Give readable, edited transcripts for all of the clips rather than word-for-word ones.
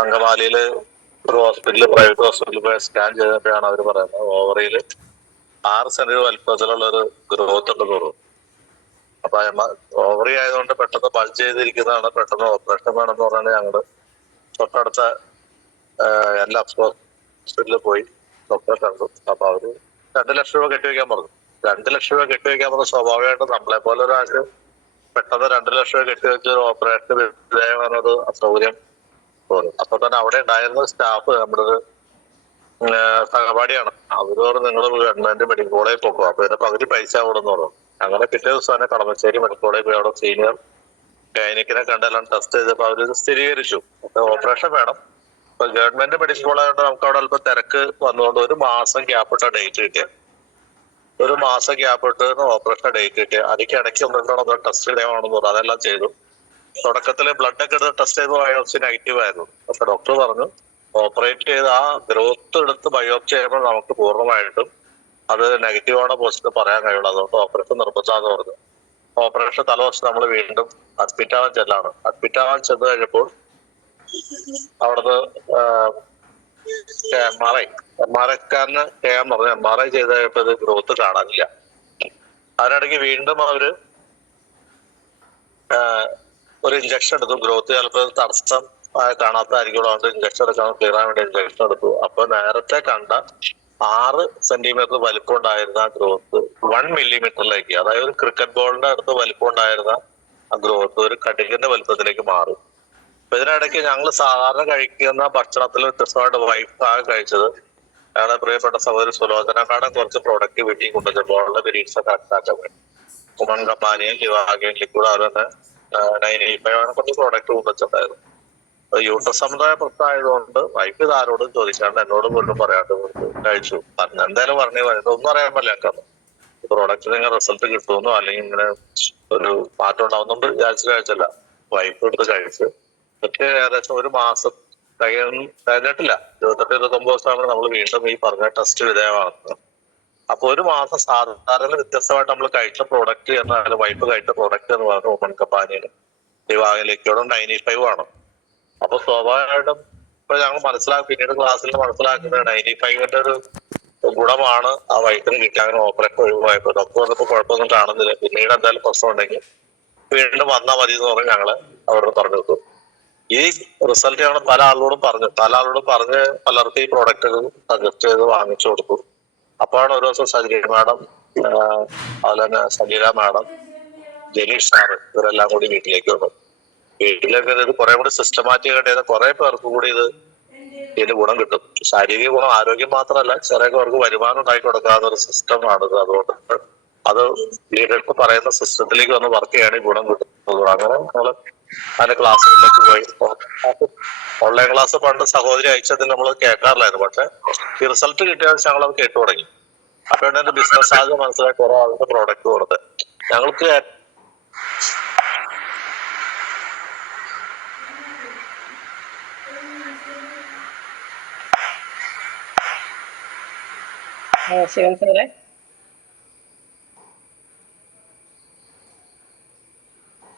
അങ്കമാലിയില് ഒരു ഹോസ്പിറ്റലിൽ, പ്രൈവറ്റ് ഹോസ്പിറ്റലിൽ പോയി സ്കാൻ ചെയ്തപ്പോഴാണ് അവർ പറയുന്നത് ഓവറിയിൽ 6 സെന്റിമീറ്റർ വലിപ്പത്തിലുള്ള ഒരു ഗ്രോത്ത് ഉണ്ടെന്ന് പറഞ്ഞു. അപ്പൊ ഓവറി ആയതുകൊണ്ട് പെട്ടെന്ന് ബൾജ് ചെയ്തിരിക്കുന്നതാണ്, പെട്ടെന്ന് ഓപ്പറേഷൻ വേണമെന്ന് പറഞ്ഞാൽ ഞങ്ങള് തൊട്ടടുത്ത എല്ലാ ഹോസ്പിറ്റലിൽ പോയി ഡോക്ടറെ കണ്ടു. അപ്പൊ അവര് 2 ലക്ഷം രൂപ കെട്ടിവെക്കാൻ പറഞ്ഞു. 2 ലക്ഷം രൂപ കെട്ടിവെക്കാൻ പറഞ്ഞ സ്വാഭാവികമായിട്ടും നമ്മളെ പോലെ ഒരാൾക്ക് പെട്ടെന്ന് 2 ലക്ഷം രൂപ കെട്ടിവെച്ച് ഒരു ഓപ്പറേഷൻ വിധേയമാകുന്നത് അസൗകര്യം തോന്നി. അപ്പൊ തന്നെ അവിടെ ഉണ്ടായിരുന്ന സ്റ്റാഫ് നമ്മുടെ സഹപാഠിയാണ്. അവരോട് നിങ്ങൾ ഗവൺമെന്റ് മെഡിക്കൽ കോളേജിൽ പോകുക, അപ്പൊ ഇതിന്റെ പകുതി പൈസ ആവണമെന്ന് പറഞ്ഞു. അങ്ങനെ പിറ്റേ ദിവസം തന്നെ കളമശ്ശേരി മെഡിക്കൽ കോളേജിൽ പോയി അവിടെ സീനിയർ ഗൈനിക്കിനെ കണ്ടെല്ലാം ടെസ്റ്റ് ചെയ്തപ്പോൾ അവര് സ്ഥിരീകരിച്ചു അപ്പൊ ഓപ്പറേഷൻ വേണം. ഇപ്പൊ ഗവൺമെന്റ് മെഡിക്കൽ കോളേജ് നമുക്ക് അവിടെ അല്പം തിരക്ക് വന്നുകൊണ്ട് 1 മാസം ഗ്യാപ്പിട്ട ഡേറ്റ് കിട്ടിയ, 1 മാസം ഗ്യാപ്പിട്ട് ഓപ്പറേഷൻ ഡേറ്റ് കിട്ടിയ. അതിക്കിടയ്ക്ക് ഒന്നും ടെസ്റ്റ് ചെയ്യണമെന്ന് പറഞ്ഞു. അതെല്ലാം ചെയ്തു. തുടക്കത്തില് ബ്ലഡ് ഒക്കെ എടുത്ത് ടെസ്റ്റ് ചെയ്ത് ബയോപ്സി നെഗറ്റീവ് ആയിരുന്നു. അപ്പൊ ഡോക്ടർ പറഞ്ഞു ഓപ്പറേറ്റ് ചെയ്ത് ആ ഗ്രോത്ത് എടുത്ത് ബയോപ്സി ചെയ്യുമ്പോൾ നമുക്ക് പൂർണ്ണമായിട്ടും അത് നെഗറ്റീവ് ആണോ പോസിറ്റീവ് പറയാൻ കഴിയുള്ളൂ, അതുകൊണ്ട് ഓപ്പറേഷൻ നിർബന്ധമാണെന്ന് പറഞ്ഞു. ഓപ്പറേഷൻ തലേദിവസം നമ്മൾ വീണ്ടും അഡ്മിറ്റ് ആവാൻ ചെല്ലാണ്. അഡ്മിറ്റ് ആവാൻ ചെന്ന് കഴിഞ്ഞപ്പോൾ അവിടുന്ന് എംആർഐക്കാരന് ചെയ്യാൻ പറഞ്ഞു. MRI ചെയ്ത് കഴിഞ്ഞപ്പോ ഇത് ഗ്രോത്ത് കാണാനില്ല. അതിനിടയ്ക്ക് വീണ്ടും അവര് ഒരു ഇഞ്ചക്ഷൻ എടുത്തു. ഗ്രോത്ത് ചിലപ്പോൾ തടസ്സം കാണാത്തതായിരിക്കും, അതുകൊണ്ട് ഇഞ്ചക്ഷൻ എടുക്കാൻ ക്ലിയർ ആവാൻ വേണ്ടി ഇഞ്ചക്ഷൻ എടുത്തു. അപ്പൊ നേരത്തെ കണ്ട 6 സെന്റിമീറ്റർ വലിപ്പം ഉണ്ടായിരുന്ന ഗ്രോത്ത് 1 മില്ലിമീറ്ററിലേക്ക്, അതായത് ഒരു ക്രിക്കറ്റ് ബോളിന്റെ അടുത്ത് വലിപ്പം ഉണ്ടായിരുന്ന ആ ഗ്രോത്ത് ഒരു കടുകിന്റെ വലിപ്പത്തിലേക്ക് മാറി. അപ്പൊ ഇതിനിടയ്ക്ക് ഞങ്ങൾ സാധാരണ കഴിക്കുന്ന ഭക്ഷണത്തിൽ വ്യത്യസ്തമായിട്ട് വൈഫാകെ കഴിച്ചത് ഞങ്ങളുടെ പ്രിയപ്പെട്ട സഹോദരി സുലോചനക്കാടൻ കുറച്ച് പ്രോഡക്റ്റ് വീട്ടിൽ കൊണ്ടുവച്ചു ബോളിന്റെ പരീക്ഷ കറക്റ്റ് ആക്കാൻ വേണ്ടി. ഉമൻ കമ്പാനിയും ലിവാഗയും ലിക്വിഡ് അതുതന്നെ 95 കുറച്ച് പ്രോഡക്റ്റ് കൊണ്ടുവച്ചിട്ടുണ്ടായിരുന്നു. യൂട്രസ് സമുദായ പ്രശ്നമായതുകൊണ്ട് വൈഫ് ഇത് ആരോടും ചോദിക്കാണ്ട് എന്നോട് പോലും പറയാണ്ട് കഴിച്ചു. എന്തായാലും പറഞ്ഞു ഒന്നും അറിയാൻ പറ്റില്ല. പ്രോഡക്റ്റ് നിങ്ങൾ റിസൾട്ട് കിട്ടുമെന്നോ അല്ലെങ്കിൽ ഇങ്ങനെ ഒരു മാറ്റം ഉണ്ടാവുന്നുണ്ട് വിചാരിച്ചു കഴിച്ചല്ല. വൈഫ് എടുത്ത് കഴിച്ച് ഏകദേശം 1 മാസം കഴിഞ്ഞിട്ടില്ല, 28-29 ദിവസമാണ് നമ്മൾ വീണ്ടും ഈ പറഞ്ഞ ടെസ്റ്റ് വിധേയമാകുന്നത്. അപ്പൊ 1 മാസം സാധാരണ വ്യത്യസ്തമായിട്ട് നമ്മൾ കഴിച്ച പ്രോഡക്റ്റ് എന്നാൽ വൈഫ് കഴിച്ച പ്രോഡക്റ്റ് എന്ന് പറഞ്ഞാൽ ഉമൻ കമ്പാനിയുടെ ലിവാഗിലേക്കോടും 95 ആണ്. അപ്പൊ സ്വാഭാവികമായിട്ടും ഇപ്പൊ ഞങ്ങൾ പിന്നീട് ക്ലാസ്സിൽ മനസ്സിലാക്കുന്നത് 95ന്റെ ഒരു ഗുണമാണ് ആ വൈഫിന് കിട്ടി. അങ്ങനെ ഓപ്പറേഷൻ ഒഴിവായപ്പോ ഡോക്ടർ വന്നപ്പോ കുഴപ്പമൊന്നും കാണുന്നില്ല, പിന്നീട് എന്തായാലും പ്രശ്നം ഉണ്ടെങ്കിൽ വീണ്ടും വന്നാൽ മതി എന്ന് പറഞ്ഞ് ഞങ്ങള് അവിടെ പറഞ്ഞു കൊടുത്തു. ഈ റിസൾട്ട് ഞങ്ങൾ പല ആളോടും പറഞ്ഞ് പലർക്കും ഈ പ്രോഡക്റ്റ് സജസ്റ്റ് ചെയ്ത് വാങ്ങിച്ചു കൊടുത്തു. അപ്പോഴാണ് ഒരു ദിവസം സജീല മാഡം, അതുപോലെ തന്നെ സജീല മാഡം, ജനീഷ് സാറ് ഇവരെല്ലാം കൂടി വീട്ടിലേക്ക് വന്നു. വീട്ടിലേക്ക് ഇത് കുറെ കൂടി സിസ്റ്റമാറ്റിക് ആയിട്ട് ചെയ്ത കുറെ പേർക്ക് കൂടി ഇതിന് ഗുണം കിട്ടും. ശാരീരിക ഗുണം, ആരോഗ്യം മാത്രമല്ല ചെറിയ പേർക്ക് വരുമാനം ഉണ്ടാക്കി കൊടുക്കാവുന്ന ഒരു സിസ്റ്റമാണിത്. അതുകൊണ്ട് അത് ലീഡർക്ക് പറയുന്ന സിസ്റ്റത്തിലേക്ക് വന്ന് വർക്ക് ചെയ്യണമെങ്കിൽ ഗുണം കിട്ടുന്നത്. അങ്ങനെ നമ്മള് അതിന്റെ ക്ലാസ്സുകളിലേക്ക് പോയി. ഓൺലൈൻ ക്ലാസ് പണ്ട് സഹോദരി അയച്ചതിൽ നമ്മൾ കേൾക്കാറില്ലായിരുന്നു, പക്ഷെ ഈ റിസൾട്ട് കിട്ടിയ ഞങ്ങൾ അത് കേട്ടു തുടങ്ങി. അപ്പോഴാണ് എന്റെ ബിസിനസ് സാധ്യത മനസ്സിലായി കുറെ ആളുടെ പ്രോഡക്റ്റ് കൊടുത്ത് ഞങ്ങൾക്ക് ശിവൻ സാറേ,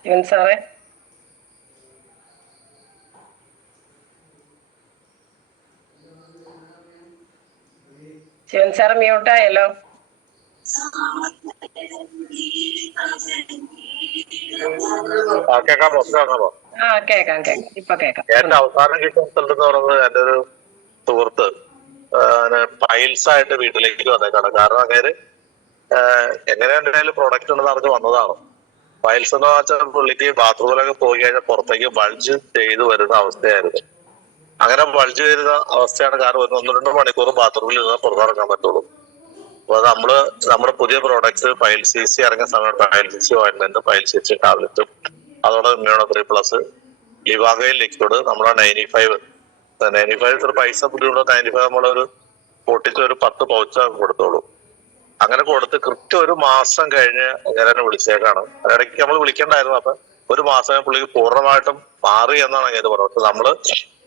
ശിവൻ സാറേ, ശിവൻ സാറ് മ്യൂട്ടായല്ലോ. കേൾക്കാമോ? കേക്കാം ഇപ്പൊ കേക്കാം. എന്റെ അവസാനം കിട്ടിയ റിസൾട്ട് എന്ന് പറയുന്നത് എന്റെ ഒരു സുഹൃത്ത് പൈൽസ് ആയിട്ട് വീട്ടിലേക്ക് വന്നേക്കാണ്. കാരണം അങ്ങനെ എങ്ങനെയാണെങ്കിലും പ്രോഡക്റ്റ് ഉണ്ടെന്ന് അറിഞ്ഞ് വന്നതാണ്. പൈൽസ് എന്ന് വെച്ചാൽ പുള്ളിക്ക് ബാത്റൂമിലൊക്കെ പോയി കഴിഞ്ഞാൽ പുറത്തേക്ക് ബൾജ് ചെയ്ത് വരുന്ന അവസ്ഥയായിരുന്നു. അങ്ങനെ ബൾജ് വരുന്ന അവസ്ഥയാണ്. കാരണം 1-2 മണിക്കൂർ ബാത്റൂമിൽ ഇരുന്നാൽ പുറത്തിറങ്ങാൻ പറ്റുള്ളൂ. അപ്പൊ നമ്മുടെ പുതിയ പ്രോഡക്ട്സ് പൈൽസിസി ഇറങ്ങിയ സമയത്ത് പൈൽസിസി ഓയിന്റ്മെന്റ്, പൈൽസിസി ടാബ്ലറ്റും, അതോടെ immuno3+ ലിവാഗയിൽ ലിക്വിഡ്, നമ്മുടെ 95 ഇത്ര പൈസ ബുദ്ധിമുട്ട് 95 നമ്മളൊരു പൊട്ടിച്ച് ഒരു 10 പൗച്ച് കൊടുത്തോളൂ. അങ്ങനെ കൊടുത്ത് കൃത്യം 1 മാസം കഴിഞ്ഞ് ഞാൻ വിളിച്ചേക്കാണ്. അതിനിടയ്ക്ക് നമ്മൾ വിളിക്കണ്ടായിരുന്നു. അപ്പൊ 1 മാസം പുള്ളിക്ക് പൂർണ്ണമായിട്ടും മാറി എന്നാണ് ഞാൻ പറഞ്ഞത്. നമ്മള്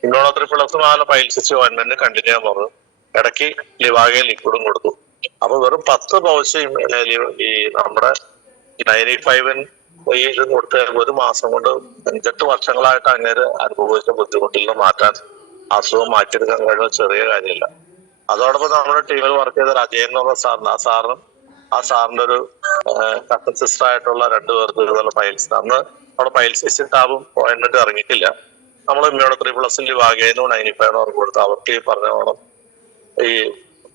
immuno3+ പൈൽസിസി ഓയിന്റ്മെന്റ് കണ്ടിന്യൂ ചെയ്യാൻ പറഞ്ഞു. ഇടയ്ക്ക് ലിവാഗയിൽ ലിക്വിഡും കൊടുത്തു. അപ്പൊ വെറും 10 പൗച്ച് ഈ നമ്മുടെ 95 ഇത് കൊടുത്ത് 1 മാസം കൊണ്ട് 5-8 വർഷങ്ങളായിട്ട് അങ്ങേര് അനുഭവിച്ച ബുദ്ധിമുട്ടിൽ നിന്ന് മാറ്റാൻ അസുഖം മാറ്റിയെടുക്കാൻ കഴിയുന്ന ചെറിയ കാര്യമില്ല. അതോടൊപ്പം നമ്മുടെ ടീമിൽ വർക്ക് ചെയ്ത അജയൻ എന്ന് പറഞ്ഞ സാറിന് ആ സാറിന്റെ ഒരു കട്ടൻ സിസ്റ്റർ ആയിട്ടുള്ള രണ്ടുപേർക്ക് ഇതുപോലെ പൈൽസ് അന്ന് അവിടെ പൈൽസ് ടാബും പോയിന്റ് ഇറങ്ങിയിട്ടില്ല. നമ്മൾ immuno3+ വാഗേനും 95 കൊടുത്ത് അവർക്ക് ഈ പറഞ്ഞോണം ഈ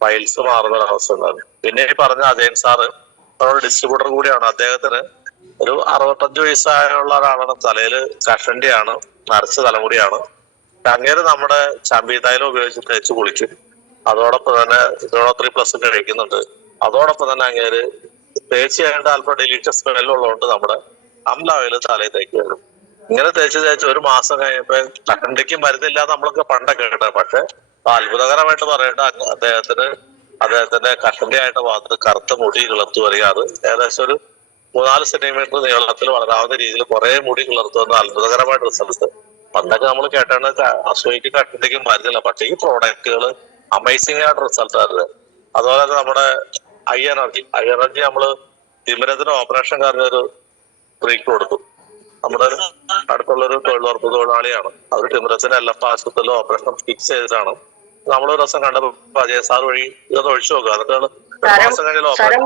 പൈൽസ് മാറുന്ന ഒരവസ്ഥ ഉണ്ടാകും. പിന്നെ ഈ പറഞ്ഞ അജയൻ സാറ് അവരുടെ ഡിസ്ട്രിബ്യൂട്ടർ കൂടിയാണ്. അദ്ദേഹത്തിന് ഒരു 65 വയസ്സായുള്ള ഒരാളാണ്. തലയില് കഷണ്ടിയാണ്, നരച്ച തലമുടിയാണ്. അങ്ങേര് നമ്മുടെ ചമ്പി ഉപയോഗിച്ച് തേച്ച് കുളിക്കും. അതോടൊപ്പം തന്നെ immuno3+ കഴിക്കുന്നുണ്ട്. അതോടൊപ്പം തന്നെ അങ്ങേര് തേച്ച് കഴിഞ്ഞിട്ട് അല്പം ഡെലീഷ്യസ് സ്മെല്ലുള്ളതുകൊണ്ട് നമ്മുടെ അംല ഓയിൽ തലയിൽ തേക്കുമായിരുന്നു. ഇങ്ങനെ തേച്ച് ഒരു മാസം കഴിഞ്ഞപ്പോ കഷണ്ടിക്ക് മരുന്നില്ലാതെ നമ്മളൊക്കെ പണ്ടൊക്കെ കേട്ടോ. പക്ഷെ അത്ഭുതകരമായിട്ട് പറയട്ടെ, അദ്ദേഹത്തിന്റെ കഷണ്ടിയായിട്ട് ഭാഗത്ത് കറുത്ത മുടി കിളർത്തു വരികയാണ്. ഏകദേശം ഒരു 3-4 സെന്റിമീറ്റർ നീളത്തിൽ വളരാവുന്ന രീതിയിൽ കുറെ മുടി കിളർത്തു വന്ന അത്ഭുതകരമായിട്ട് റിസൾട്ട്. പണ്ടൊക്കെ നമ്മൾ കേട്ടാണ് അസൂയക്ക് കഷണ്ടിക്ക് മരുന്നില്ല. പക്ഷെ ഈ പ്രോഡക്റ്റുകൾ അമേസിംഗ് ആയിട്ട് റിസൾട്ട് ആയിരുന്നു. അതുപോലെ തന്നെ നമ്മുടെ ഐ എനർജി നമ്മള് തിമിരത്തിന് ഓപ്പറേഷൻ ഒരു ബ്രേക്ക് കൊടുത്തു. നമ്മുടെ അടുത്തുള്ളൊരു തൊഴിലുറപ്പ് തൊഴിലാളിയാണ്. അവർ തിമിരത്തിന് LF ആശുപത്രിയിൽ ഓപ്പറേഷൻ ഫിക്സ് ചെയ്തിട്ടാണ്. നമ്മളൊരു ദിവസം കണ്ടപ്പോ അജയ് സാർ വഴി ഇതൊന്ന് ഒഴിച്ചു നോക്കുക. എന്നിട്ട് ഒരു മാസം കഴിഞ്ഞാൽ ഓപ്പറേഷൻ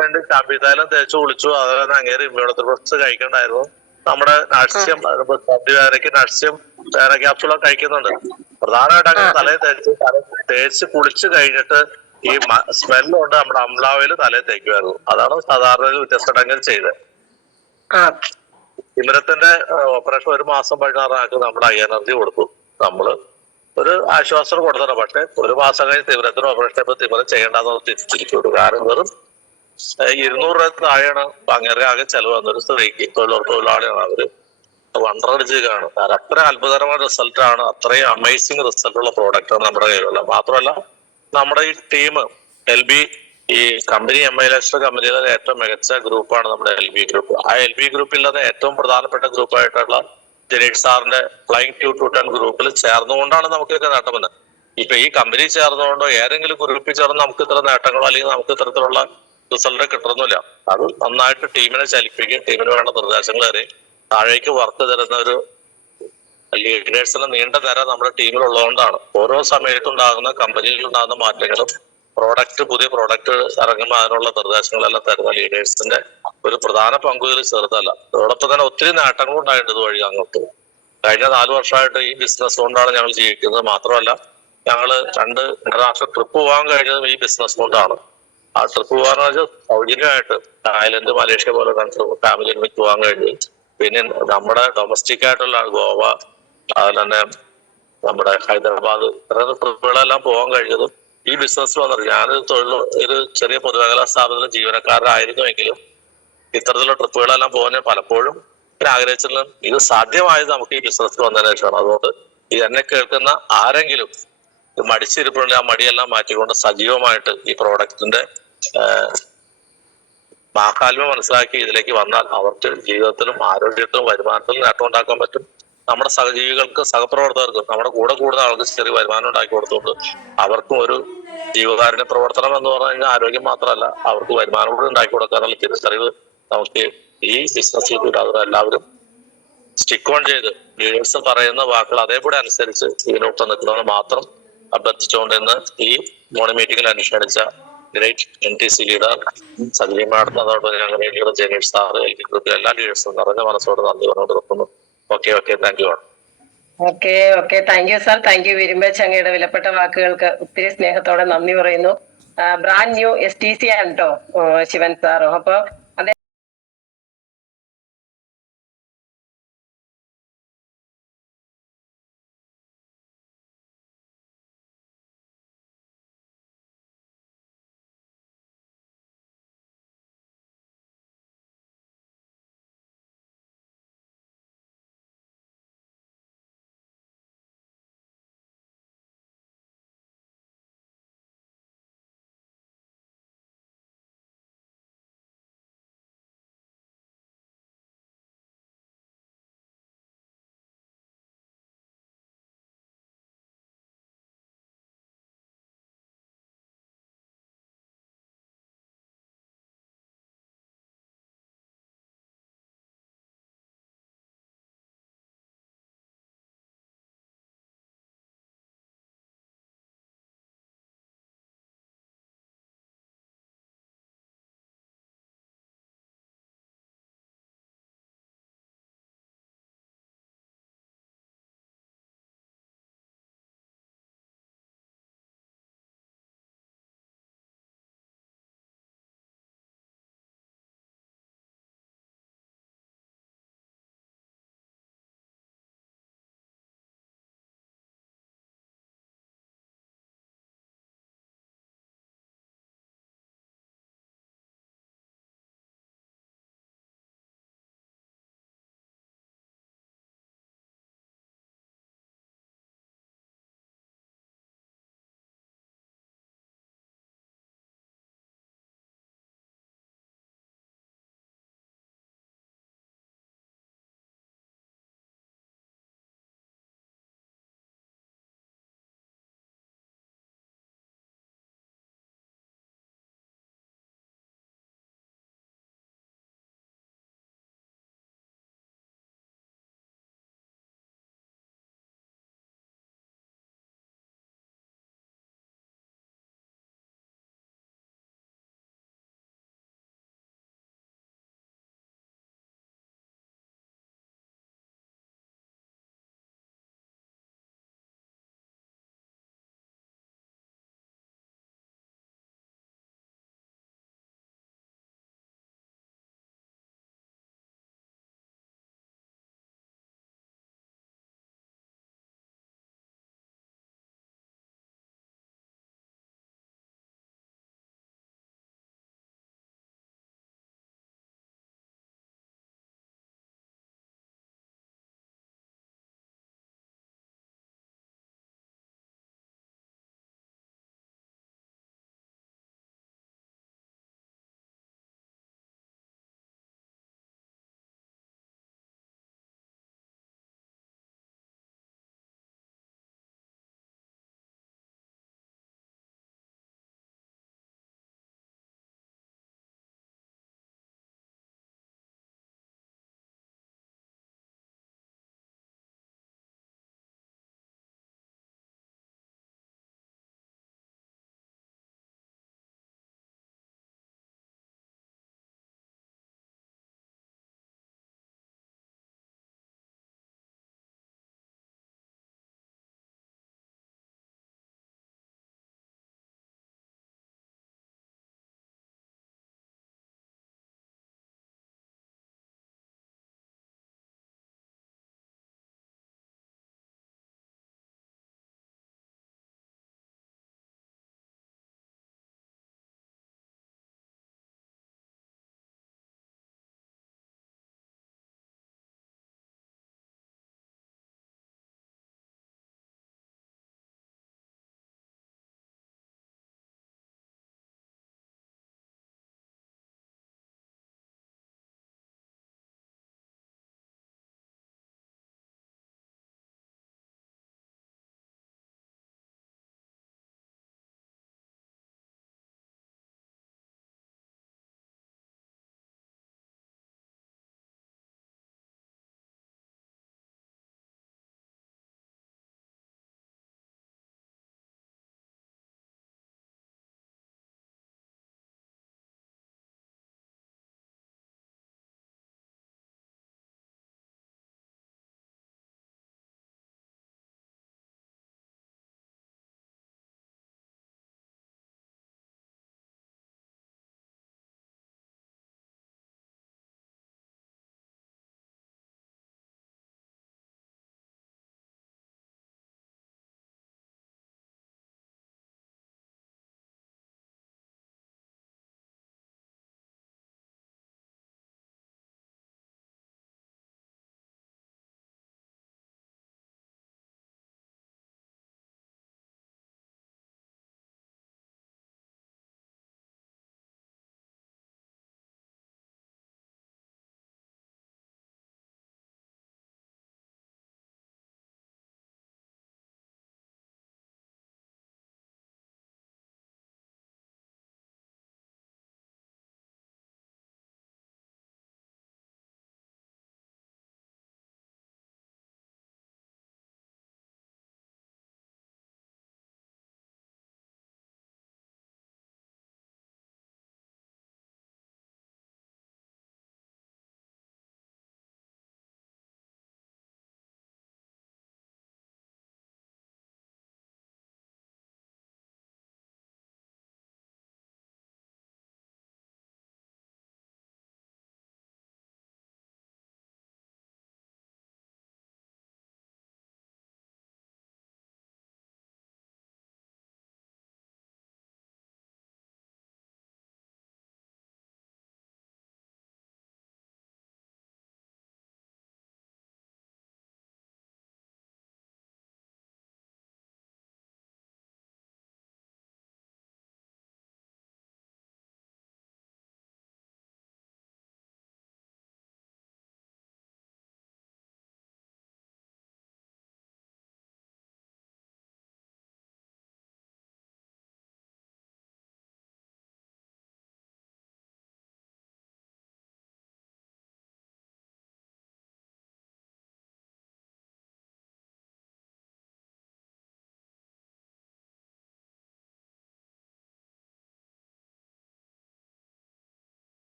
വേണ്ടി ചാമ്പിത്തൈലം തേച്ച് കുളിച്ചു. അതുപോലെ അങ്ങേര് immuno3+ കഴിക്കണ്ടായിരുന്നു. നമ്മുടെ നട്സ്യം വേദനയ്ക്ക് നട്സ്യം വേറെ ക്യാപ്സുളൊക്കെ കഴിക്കുന്നുണ്ട്. പ്രധാനമായിട്ട് അങ്ങനെ തലയിൽ തേച്ച് കുളിച്ച് കഴിഞ്ഞിട്ട് ഈ സ്മെല്ലുകൊണ്ട് നമ്മുടെ അംല ഓയിൽ തലയിൽ തേക്കുമായിരുന്നു. അതാണ് സാധാരണ വ്യത്യസ്തമായിട്ട് ചെയ്തത്. തിമിരത്തിന്റെ ഓപ്പറേഷൻ ഒരു മാസം പഴിനാറാക്കി നമ്മുടെ ഐ എനർജി കൊടുത്തു. നമ്മള് ഒരു ആശ്വാസം കൊടുത്തതാണ്. പക്ഷെ ഒരു മാസം കഴിഞ്ഞ് തിമിരത്തിന് ഓപ്പറേഷൻ ഇപ്പൊ തിമിരം ചെയ്യേണ്ടെന്ന് തിരിച്ചു വിട്ടു. കാരണം വെറും 200 രൂപ താഴെയാണ് അങ്ങനെ ആകെ ചെലവ് വന്നൊരു സ്ത്രീക്ക്. തൊഴിലാളിയാണ്. അവര് വണ്ടറടിച്ചാണ്. കാരണം അത്ര അത്ഭുതകരമായ റിസൾട്ടാണ്, അത്രയും അമേസിംഗ് റിസൾട്ടുള്ള പ്രോഡക്റ്റ് ആണ് നമ്മുടെ കയ്യിലുള്ളത്. മാത്രമല്ല നമ്മുടെ ഈ ടീം LB ഈ കമ്പനി MILS കമ്പനിയിലെ ഏറ്റവും മികച്ച ഗ്രൂപ്പാണ് നമ്മുടെ LB ഗ്രൂപ്പ്. ആ LB ഗ്രൂപ്പിൽ ഏറ്റവും പ്രധാനപ്പെട്ട ഗ്രൂപ്പായിട്ടുള്ള ജനീഷ് സാറിന്റെ ഫ്ലൈങ് 2 to 10 ഗ്രൂപ്പിൽ ചേർന്നുകൊണ്ടാണ് നമുക്കൊക്കെ നേട്ടം വന്നത്. ഇപ്പൊ ഈ കമ്പനി ചേർന്നുകൊണ്ടോ ഏതെങ്കിലും ഗ്രൂപ്പിൽ ചേർന്ന് നമുക്ക് ഇത്ര നേട്ടങ്ങളോ അല്ലെങ്കിൽ നമുക്ക് ഇത്തരത്തിലുള്ള റിസൾട്ട് കിട്ടുന്നില്ല. അത് നന്നായിട്ട് ടീമിനെ ചലിപ്പിക്കും. ടീമിന് വേണ്ട നിർദ്ദേശങ്ങൾ തരും. താഴേക്ക് വർക്ക് തരുന്ന ഒരു ലീഡേഴ്സിന് നീണ്ട നേരം നമ്മുടെ ടീമിലുള്ളതുകൊണ്ടാണ് ഓരോ സമയത്തുണ്ടാകുന്ന കമ്പനിയിൽ ഉണ്ടാകുന്ന മാറ്റങ്ങളും പുതിയ പ്രോഡക്റ്റ് ഇറങ്ങുമ്പോൾ അതിനുള്ള നിർദ്ദേശങ്ങളെല്ലാം തരുന്ന ലീഡേഴ്സിന്റെ ഒരു പ്രധാന പങ്ക് ഇതിൽ ചെറുതല്ല. അതോടൊപ്പം തന്നെ ഒത്തിരി നേട്ടങ്ങളും ഉണ്ടായിട്ടുണ്ട് ഇതുവഴി അങ്ങോട്ട്. കഴിഞ്ഞ 4 വർഷമായിട്ട് ഈ ബിസിനസ് കൊണ്ടാണ് ഞങ്ങൾ ജീവിക്കുന്നത്. മാത്രമല്ല ഞങ്ങള് 2 ഇന്റർനാഷണൽ ട്രിപ്പ് പോകാൻ കഴിഞ്ഞതും ഈ ബിസിനസ് കൊണ്ടാണ്. ആ ട്രിപ്പ് പോകാന്ന് വെച്ചാൽ സൗജന്യമായിട്ട് തായ്ലൻഡ്, മലേഷ്യ പോലെ ഫാമിലി ഒരുമിച്ച് പോകാൻ കഴിഞ്ഞു. പിന്നെ നമ്മുടെ ഡൊമസ്റ്റിക് ആയിട്ടുള്ള ഗോവ, അതുപോലെ തന്നെ നമ്മുടെ ഹൈദരാബാദ്, ഇത്തരം ട്രിപ്പുകളെല്ലാം പോകാൻ കഴിഞ്ഞതും ഈ ബിസിനസ് വന്നത്. ഒരു ചെറിയ പൊതുമേഖലാ സ്ഥാപനത്തിലെ ജീവനക്കാരായിരുന്നുവെങ്കിലും ഇത്തരത്തിലുള്ള ട്രിപ്പുകളെല്ലാം പോകാൻ പലപ്പോഴും ആഗ്രഹിച്ചിട്ടുള്ള ഇത് സാധ്യമായത് നമുക്ക് ഈ ബിസിനസ് വന്നതിന് ശേഷമാണ്. അതുകൊണ്ട് ഈ എന്നെ കേൾക്കുന്ന ആരെങ്കിലും മടിച്ചിരിപ്പുണ്ടെങ്കിൽ ആ മടിയെല്ലാം മാറ്റിക്കൊണ്ട് സജീവമായിട്ട് ഈ പ്രോഡക്റ്റിന്റെ മാഹാത്മ്യം മനസ്സിലാക്കി ഇതിലേക്ക് വന്നാൽ അവർക്ക് ജീവിതത്തിലും ആരോഗ്യത്തിലും വരുമാനത്തിലും നേട്ടം ഉണ്ടാക്കാൻ പറ്റും. നമ്മുടെ സഹജീവികൾക്ക്, സഹപ്രവർത്തകർക്കും, നമ്മുടെ കൂടെ കൂടുന്ന ആൾക്ക് ചെറിയ വരുമാനം ഉണ്ടാക്കി കൊടുത്തുകൊണ്ട് അവർക്കും ഒരു ജീവകാരുണ്യ പ്രവർത്തനം എന്ന് പറഞ്ഞു കഴിഞ്ഞാൽ ആരോഗ്യം മാത്രമല്ല, അവർക്ക് വരുമാനം കൂടെ ഉണ്ടാക്കി കൊടുക്കാനുള്ള തിരിച്ചറിവ് നമുക്ക് ഈ ബിസിനസ്സിൽ കൂടാതെ എല്ലാവരും സ്റ്റിക്ക് ഓൺ ചെയ്ത് ലീഡേഴ്സ് പറയുന്ന വാക്കുകൾ അതേപോലെ അനുസരിച്ച് ഇതിനൊപ്പം നിൽക്കുന്നവർ മാത്രം അഭ്യർത്ഥിച്ചുകൊണ്ട് ഇന്ന് ഈ മോർണിംഗ് മീറ്റിംഗിൽ അനുഷ്ഠിച്ച great NTC leader Sajeev madam, അതോടൊപ്പം ഞങ്ങളുടെ ലീഡർ ജനീഷ് സാറ്, LB ഗ്രൂപ്പിലെ എല്ലാ ലീഡേഴ്സും നിറഞ്ഞ മനസ്സോട് നന്ദി പറഞ്ഞുകൊണ്ട് നിർത്തുന്നു. Okay thank you. Okay thank you sir. Thank you very much. അങ്ങയുടെ വിലപ്പെട്ട വാക്കുകൾക്ക് ഒത്തിരി സ്നേഹത്തോടെ നന്ദി പറയുന്നു. ബ്രാൻഡ് ന്യൂ STC ആണ് കേട്ടോ ശിവൻ സാറും. അപ്പൊ